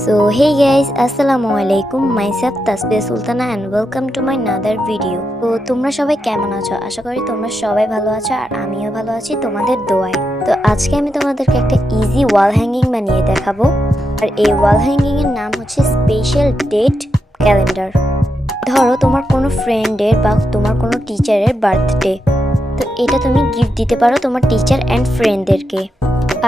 So hey guys, Assalamualaikum. Myself Tasbih Sultana and welcome to my another video. তো তোমরা সবাই কেমন আছো? আশা করি তোমরা সবাই ভালো আছো আর আমিও ভালো আছি তোমাদের দোয়ায়। তো আজকে আমি তোমাদেরকে একটা ইজি ওয়াল হ্যাঙ্গিং বানিয়ে দেখাবো। আর এই ওয়াল হ্যাঙ্গিং এর নাম হচ্ছে স্পেশাল ডেট ক্যালেন্ডার। ধরো তোমার কোনো ফ্রেন্ডের বা তোমার কোনো টিচারের বার্থডে, তো এটা তুমি গিফট দিতে পারো তোমার টিচার অ্যান্ড ফ্রেন্ডদেরকে।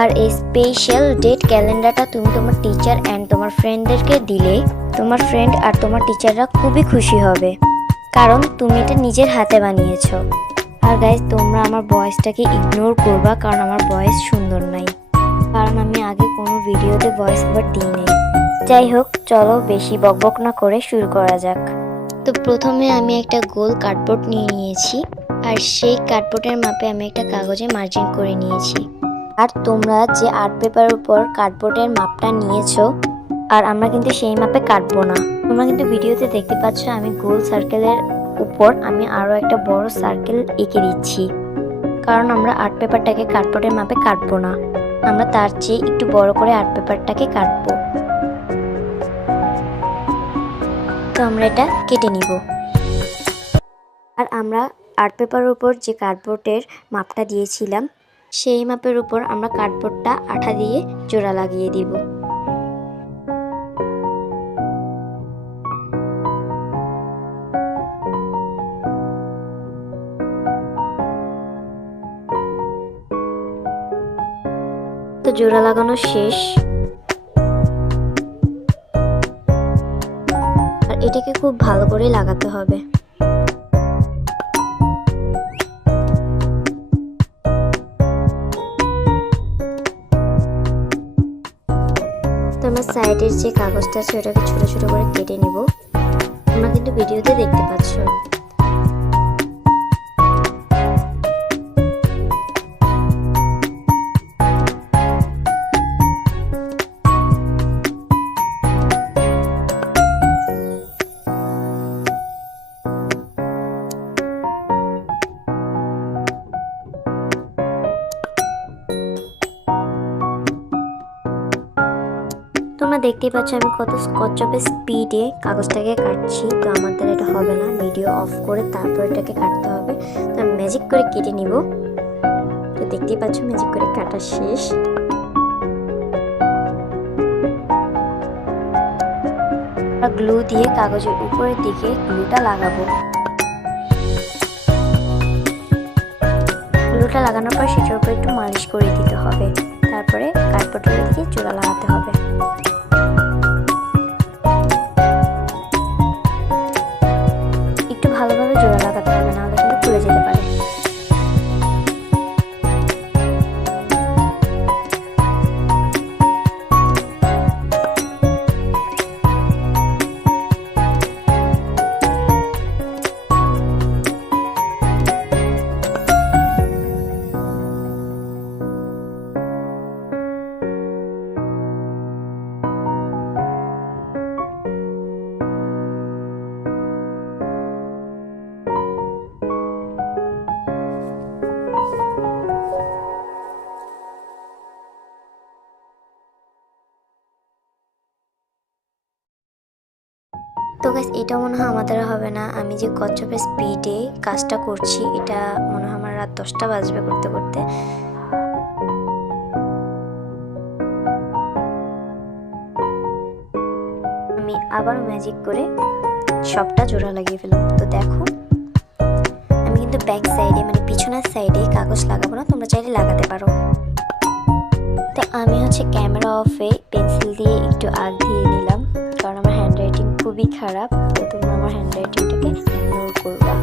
আর এই স্পেশাল ডেট ক্যালেন্ডারটা তুমি তোমার টিচার অ্যান্ড তোমার ফ্রেন্ডদেরকে দিলে তোমার ফ্রেন্ড আর তোমার টিচাররা খুবই খুশি হবে, কারণ তুমি এটা নিজের হাতে বানিয়েছো। আর গাইজ, তোমরা আমার ভয়েসটাকে ইগনোর করবা, কারণ আমার ভয়েস সুন্দর নাই, কারণ আমি আগে কোনো ভিডিওতে ভয়েস ওভার দিই নাই। যাই হোক, চলো বেশি বকবক না করে শুরু করা যাক। তো প্রথমে আমি একটা গোল কার্ডবোর্ড নিয়ে নিয়েছি, আর সেই কার্ডবোর্ডের মাপে আমি একটা কাগজে মার্জিন করে নিয়েছি। আর তোমরা যে আর্ট পেপারের উপর কার্ডবোর্ডের মাপটা নিয়েছো, আর আমরা কিন্তু সেই মাপে কাটবো না। তোমরা কিন্তু ভিডিওতে দেখতে পাচ্ছ আমি গোল সার্কেলের উপর আমি আরও একটা বড় সার্কেল এঁকে দিচ্ছি, কারণ আমরা আর্ট পেপারটাকে কার্ডবোর্ডের মাপে কাটবো না, আমরা তার চেয়ে একটু বড় করে আর্ট পেপারটাকে কাটবো। তো আমরা এটা কেটে নিব। আর আমরা আর্ট পেপারের উপর যে কার্ডবোর্ডের মাপটা দিয়েছিলাম, সেই মাপের উপর আমরা কার্ডবোর্ডটা আঠা দিয়ে জোড়া লাগিয়ে দিব। তো জোড়া লাগানো শেষ। আর এটাকে খুব ভালো করে লাগাতে হবে। তো আমরা সাইডের যে কাগজটা আছে ওটাকে ছোট ছোট করে কেটে নিব। তোমরা কিন্তু ভিডিওতে দেখতে পাচ্ছ। তোমরা দেখতেই পাচ্ছ আমি কত কচ্ছপের স্পিডে কাগজটাকে কাটছি। তো আমার দ্বারা এটা হবে না, ভিডিও অফ করে তারপর এটাকে কাটতে হবে। তো আমি ম্যাজিক করে কেটে নিব। তো দেখতেই পাচ্ছ ম্যাজিক করে কাটা শেষ। গ্লু দিয়ে কাগজের উপরের দিকে গ্লুটা লাগাবো। গ্লুটা লাগানোর পর সেটার উপর একটু মালিশ করে দিতে হবে। তারপরে কার্ডবোর্ডের দিকে জোড়া লাগাতে হবে। একটু ভালোভাবে জোড়া লাগাতে হবে, নাহলে কিন্তু খুলে যেতে পারে। তো গাইস, এটা মনে হয় আমার দ্বারা হবে না। আমি যে কচ্ছপের স্পিডে কাজটা করছি, এটা মনে হয় আমার রাত 10টা বাজবে করতে করতে। আমি আবার ম্যাজিক করে সবটা জোড়া লাগিয়ে ফেললাম। তো দেখো, আমি কিন্তু ব্যাক সাইডে মানে পিছনের সাইডে কাগজ লাগাবো না, তোমরা চাইলে লাগাতে পারো। তো আমি হচ্ছে ক্যামেরা অফে পেন্সিল দিয়ে একটু আগ দিয়ে নিলাম, কারণ আমার হ্যান্ডরাইটিং খুবই খারাপ। তো তোমরা আমার হ্যান্ডরাইটিংটাকে ইগনোর করবা।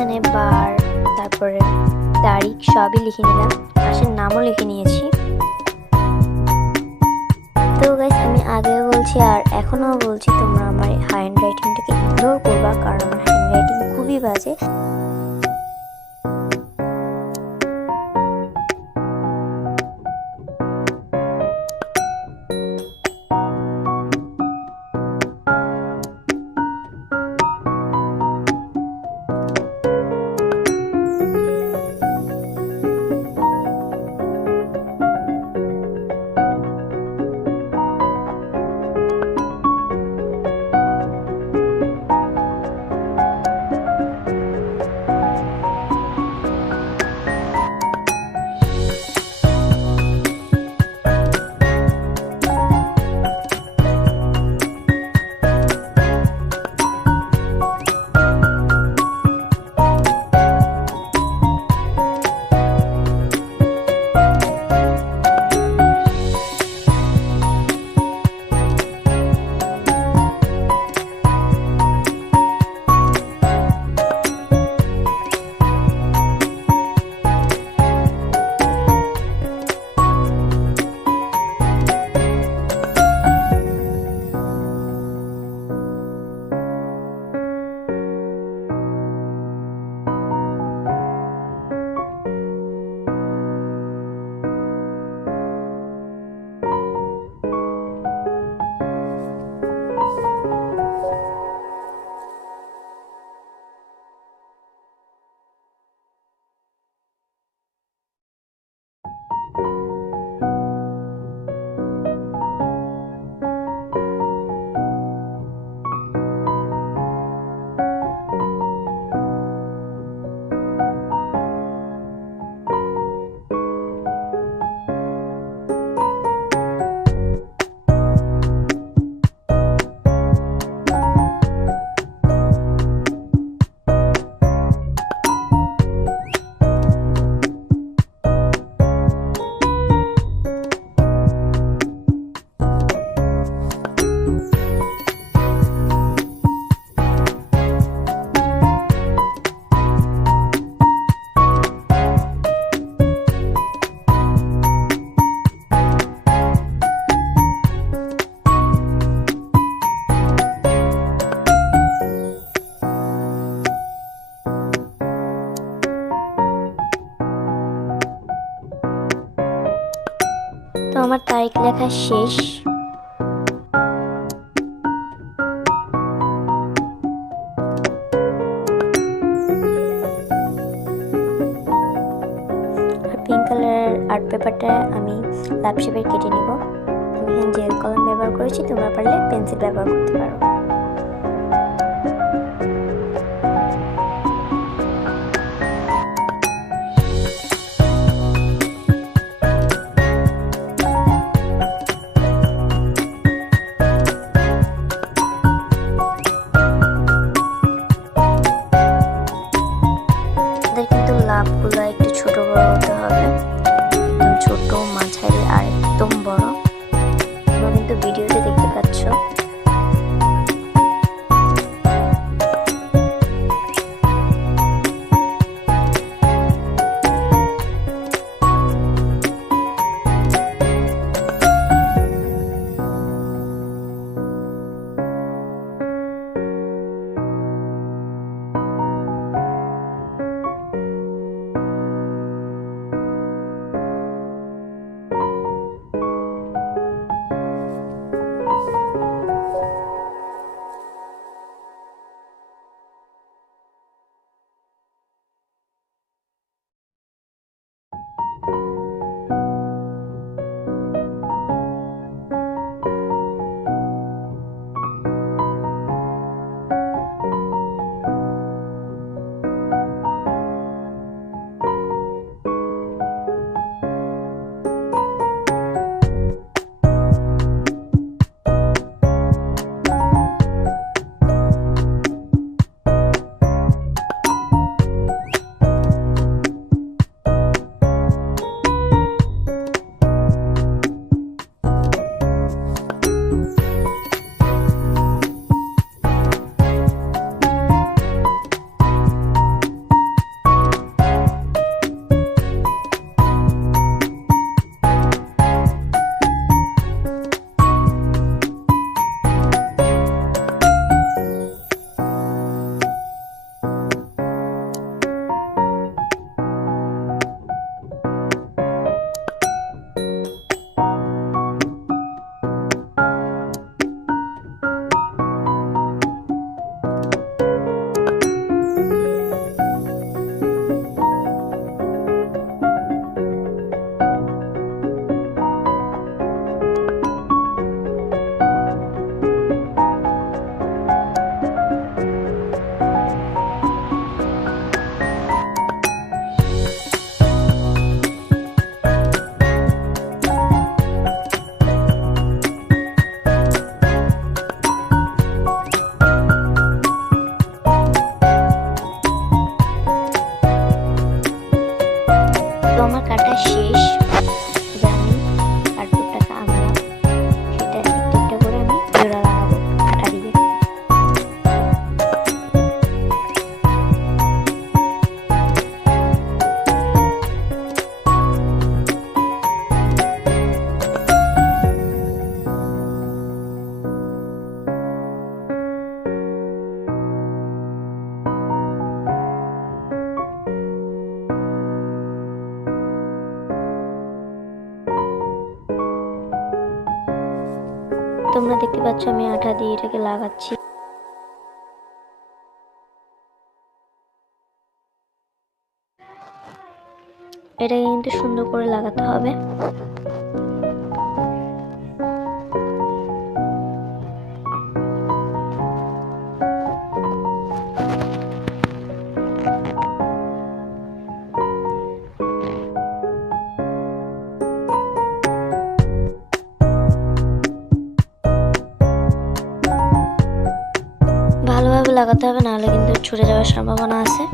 এখানে বার, তারপরে তারিখ সবই লিখে নিলাম, মাসের নামও লিখে নিয়েছি। তো গাইস আমি আগেও বলছি আর এখনও বলছি, তোমরা আমার হ্যান্ড রাইটিংটাকে ইগনোর করবা, কারণ আমার হ্যান্ড রাইটিং খুবই বাজে। তো আমার তারিখ লেখা শেষ। পিঙ্ক কালারের আর্ট পেপারটা আমি লাভ শেপের কেটে নিব। আমি এখানে জেল কলম ব্যবহার করেছি, তোমরা পারলে পেন্সিল ব্যবহার করতে পারো। কিন্তু লাভগুলো একটু ছোট বড় হতে হবে, একদম ছোট, মাঝারি আর একদম বড়। তোমরা কিন্তু ভিডিওতে দেখতে পাচ্ছ। দেখতে পাচ্ছ আমি আঠা দিয়ে এটাকে লাগাচ্ছি। এটাকে কিন্তু সুন্দর করে লাগাতে হবে। ভালোভাবে লাগাতে হবে, নাহলে কিন্তু ছুটে যাওয়ার সম্ভাবনা আছে।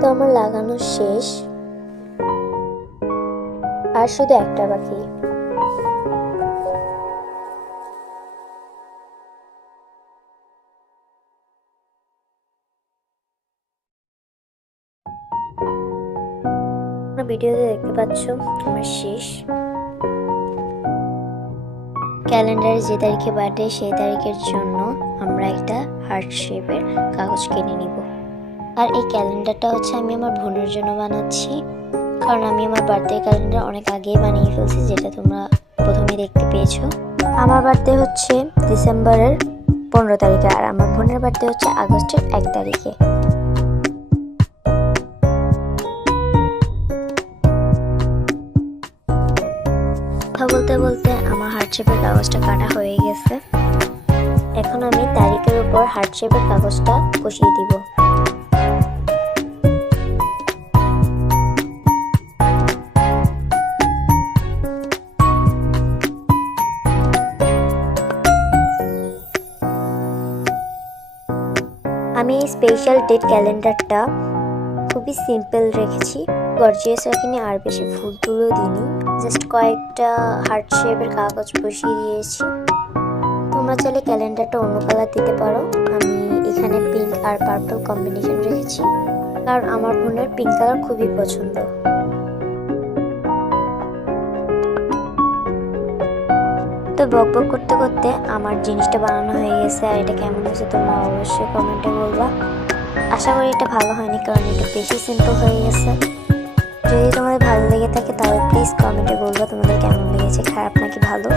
তো আমার লাগানো শেষ, আর শুধু একটা বাকি। ভিডিওতে দেখতে পাচ্ছ আমার শেষ। ক্যালেন্ডারে যে তারিখে বার্থডে সেই তারিখের জন্য আমরা একটা হার্ট শেপের কাগজ কিনে নিব। আর এই ক্যালেন্ডারটা হচ্ছে আমি আমার বোনের জন্য বানাচ্ছি, কারণ আমি আমার বার্থডে ক্যালেন্ডার অনেক আগেই বানিয়ে ফেলছি, যেটা তোমরা প্রথমে দেখতে পেয়েছো। আমার বার্থডে হচ্ছে ডিসেম্বরের 15 তারিখে, আর আমার বোনের বার্থডে হচ্ছে আগস্টের 1 তারিখে। কথা বলতে বলতে আমার হার্ট শেপের কাগজটা কাটা হয়ে গেছে। এখন আমি তারিখের উপর হার্ট শেপের কাগজটা বসিয়ে দিব। আমি এই স্পেশাল ডেট ক্যালেন্ডারটা খুবই সিম্পল রেখেছি, গর্জিয়াস রাখিনি, আর বেশি ফুল তুলেও দিইনি। জাস্ট কয়েকটা হার্ট শেপের কাগজ বসিয়ে দিয়েছি। তোমরা চাইলে ক্যালেন্ডারটা অন্য কালার দিতে পারো। আমি এখানে পিঙ্ক আর পার্পল কম্বিনেশন রেখেছি, কারণ আমার বোনের পিঙ্ক কালার খুবই পছন্দ। তো বকবক করতে করতে আমার জিনিসটা বানানো হয়ে গেছে, আর এটা কেমন হয়েছে তোমরা অবশ্যই কমেন্টে বলবা। আশা করি এটা ভালো হয়নি, কারণ এটা বেশি সিম্পল হয়ে গেছে। যদি তোমাদের ভালো লেগে থাকে তাহলে প্লিজ কমেন্টে বলবা তোমাদের কেমন লেগেছে, খারাপ নাকি ভালো।